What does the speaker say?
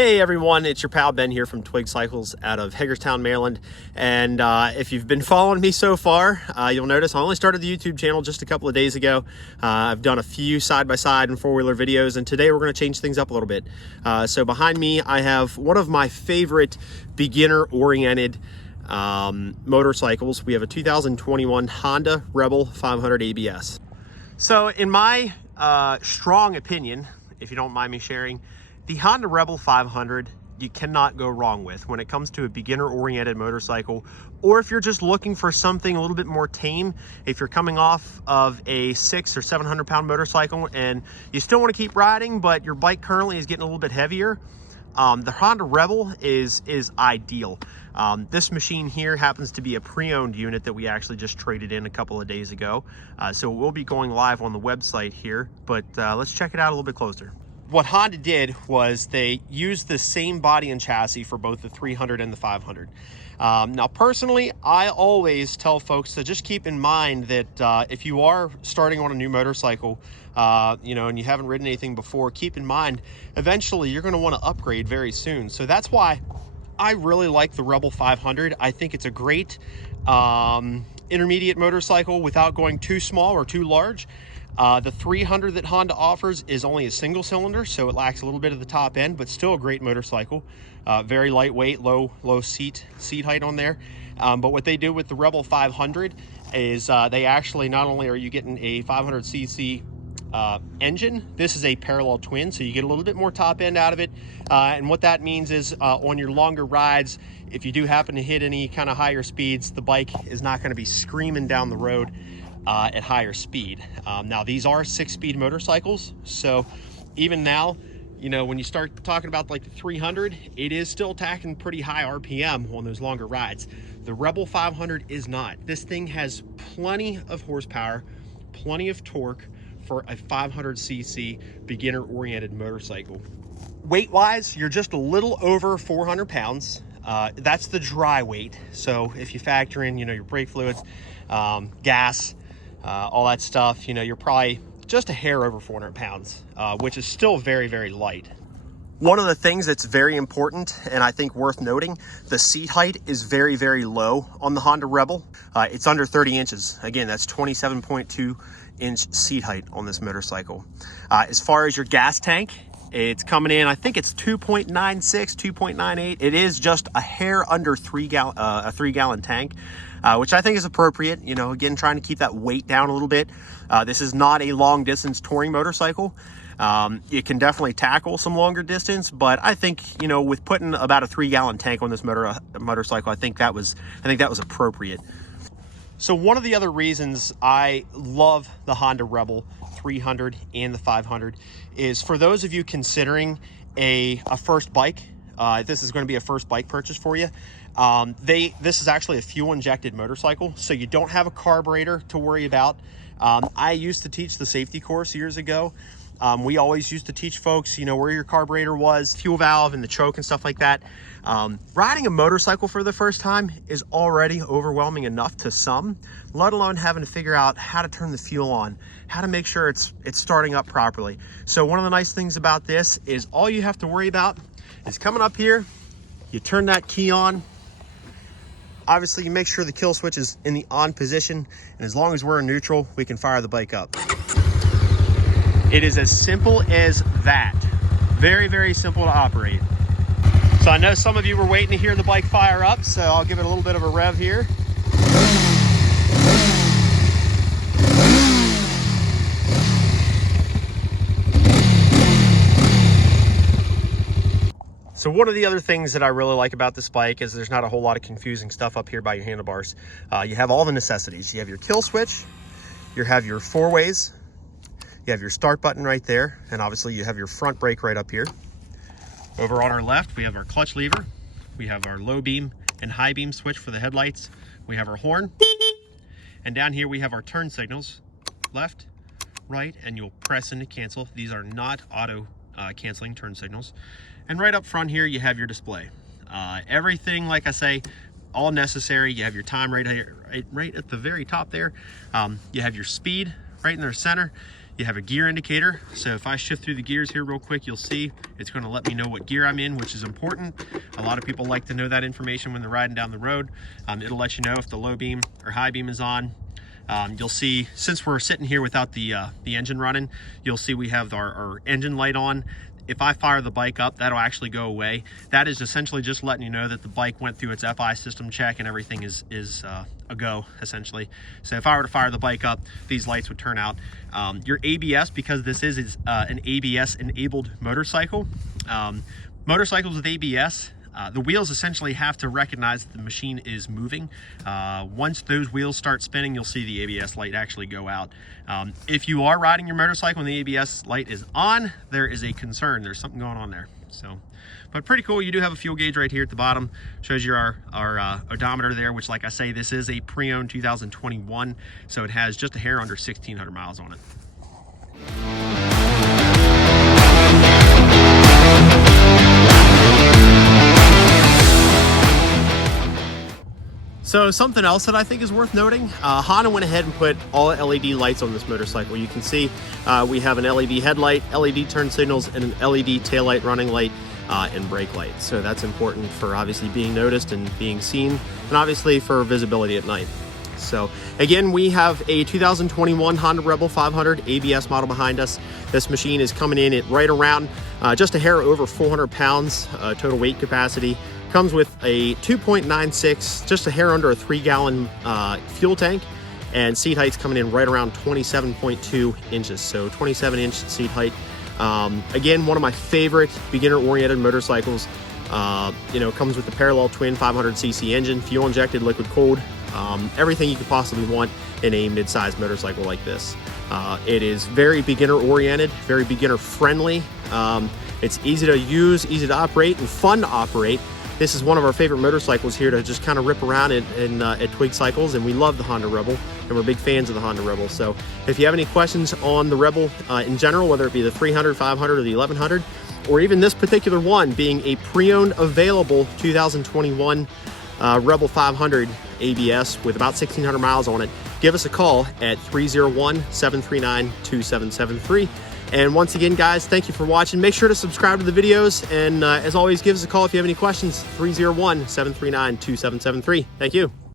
Hey everyone, it's your pal Ben here from Twigg Cycles out of Hagerstown, Maryland. And if you've been following me so far, you'll notice I only started the YouTube channel just a couple of days ago. I've done a few side-by-side and four-wheeler videos, and today we're going to change things up a little bit. So behind me, I have one of my favorite beginner-oriented motorcycles. We have a 2021 Honda Rebel 500 ABS. So in my strong opinion, if you don't mind me sharing, the Honda Rebel 500 you cannot go wrong with when it comes to a beginner-oriented motorcycle, or if you're just looking for something a little bit more tame. If you're coming off of a 600 or 700 pound motorcycle and you still want to keep riding, but your bike currently is getting a little bit heavier, the Honda Rebel is ideal. This machine here happens to be a pre-owned unit that we actually just traded in a couple of days ago. So it will be going live on the website here, but let's check it out a little bit closer. What Honda did was they used the same body and chassis for both the 300 and the 500. Now, personally, I always tell folks to just keep in mind that if you are starting on a new motorcycle, and you haven't ridden anything before, keep in mind, eventually you're going to want to upgrade very soon. So that's why I really like the Rebel 500. I think it's a great intermediate motorcycle without going too small or too large. The 300 that Honda offers is only a single cylinder, so it lacks a little bit of the top end, but still a great motorcycle. Very lightweight, low seat height on there. But what they do with the Rebel 500 is they actually, not only are you getting a 500cc engine, this is a parallel twin, so you get a little bit more top end out of it. And what that means is on your longer rides, if you do happen to hit any kind of higher speeds, the bike is not going to be screaming down the road at higher speed. Now, these are 6-speed motorcycles, so even now, when you start talking about like the 300, it is still tacking pretty high RPM on those longer rides. The Rebel 500 is not. This thing has plenty of horsepower, plenty of torque for a 500cc beginner-oriented motorcycle. Weight-wise, you're just a little over 400 pounds. That's the dry weight. So if you factor in, your brake fluids, gas, all that stuff, you're probably just a hair over 400 pounds, which is still very, very light. One of the things that's very important, and I think worth noting, the seat height is very, very low on the Honda Rebel. It's under 30 inches. Again, that's 27.2 inch seat height on this motorcycle. As far as your gas tank, it's coming in, I think it's 2.96, 2.98. It is just a hair under a 3-gallon tank, which I think is appropriate. Again, trying to keep that weight down a little bit. This is not a long distance touring motorcycle. It can definitely tackle some longer distance, but I think, with putting about a 3-gallon tank on this motorcycle, I think that was appropriate. So one of the other reasons I love the Honda Rebel 300 and the 500 is for those of you considering a first bike. This is going to be a first bike purchase for you. This is actually a fuel-injected motorcycle, so you don't have a carburetor to worry about. I used to teach the safety course years ago. We always used to teach folks, where your carburetor was, fuel valve and the choke and stuff like that. Riding a motorcycle for the first time is already overwhelming enough to some, let alone having to figure out how to turn the fuel on, how to make sure it's starting up properly. So one of the nice things about this is all you have to worry about is coming up here, you turn that key on. Obviously, you make sure the kill switch is in the on position, and as long as we're in neutral, we can fire the bike up. It is as simple as that. Very, very simple to operate. So I know some of you were waiting to hear the bike fire up, so I'll give it a little bit of a rev here. So one of the other things that I really like about this bike is there's not a whole lot of confusing stuff up here by your handlebars. You have all the necessities. You have your kill switch, you have your 4-ways, you have your start button right there, and obviously you have your front brake right up here. Over on our left, we have our clutch lever. We have our low beam and high beam switch for the headlights. We have our horn. And down here we have our turn signals, left, right, and you'll press into cancel. These are not auto canceling turn signals. And right up front here, you have your display. Everything, like I say, all necessary. You have your time right here, right at the very top there. You have your speed right in the center. You have a gear indicator. So if I shift through the gears here real quick, you'll see it's going to let me know what gear I'm in, which is important. A lot of people like to know that information when they're riding down the road. It'll let you know if the low beam or high beam is on. You'll see, since we're sitting here without the engine running, you'll see we have our engine light on. If I fire the bike up, that'll actually go away. That is essentially just letting you know that the bike went through its FI system check and everything is a go, essentially. So if I were to fire the bike up, these lights would turn out. Your ABS, because this is an ABS enabled motorcycle, motorcycles with ABS, the wheels essentially have to recognize that the machine is moving. Once those wheels start spinning, you'll see the ABS light actually go out. If you are riding your motorcycle and the ABS light is on, there is a concern. There's something going on there. So, but pretty cool. You do have a fuel gauge right here at the bottom. Shows you our odometer there, which, like I say, this is a pre-owned 2021, so it has just a hair under 1,600 miles on it. So something else that I think is worth noting, Honda went ahead and put all LED lights on this motorcycle. You can see we have an LED headlight, LED turn signals, and an LED taillight running light and brake light. So that's important for obviously being noticed and being seen, and obviously for visibility at night. So again, we have a 2021 Honda Rebel 500 ABS model behind us. This machine is coming in at right around just a hair over 400 pounds total weight capacity. Comes with a 2.96, just a hair under a 3-gallon fuel tank, and seat height's coming in right around 27.2 inches, so 27-inch seat height. Again, one of my favorite beginner-oriented motorcycles. Comes with the parallel twin 500cc engine, fuel-injected, liquid-cooled, everything you could possibly want in a mid-sized motorcycle like this. It is very beginner-oriented, very beginner-friendly. It's easy to use, easy to operate, and fun to operate. This is one of our favorite motorcycles here to just kind of rip around at Twigg Cycles, and we love the Honda Rebel, and we're big fans of the Honda Rebel. So if you have any questions on the Rebel in general, whether it be the 300, 500, or the 1100, or even this particular one being a pre-owned available 2021 Rebel 500 ABS with about 1,600 miles on it, give us a call at 301-739-2773. And once again, guys, thank you for watching. Make sure to subscribe to the videos. And as always, give us a call if you have any questions, 301-739-2773. Thank you.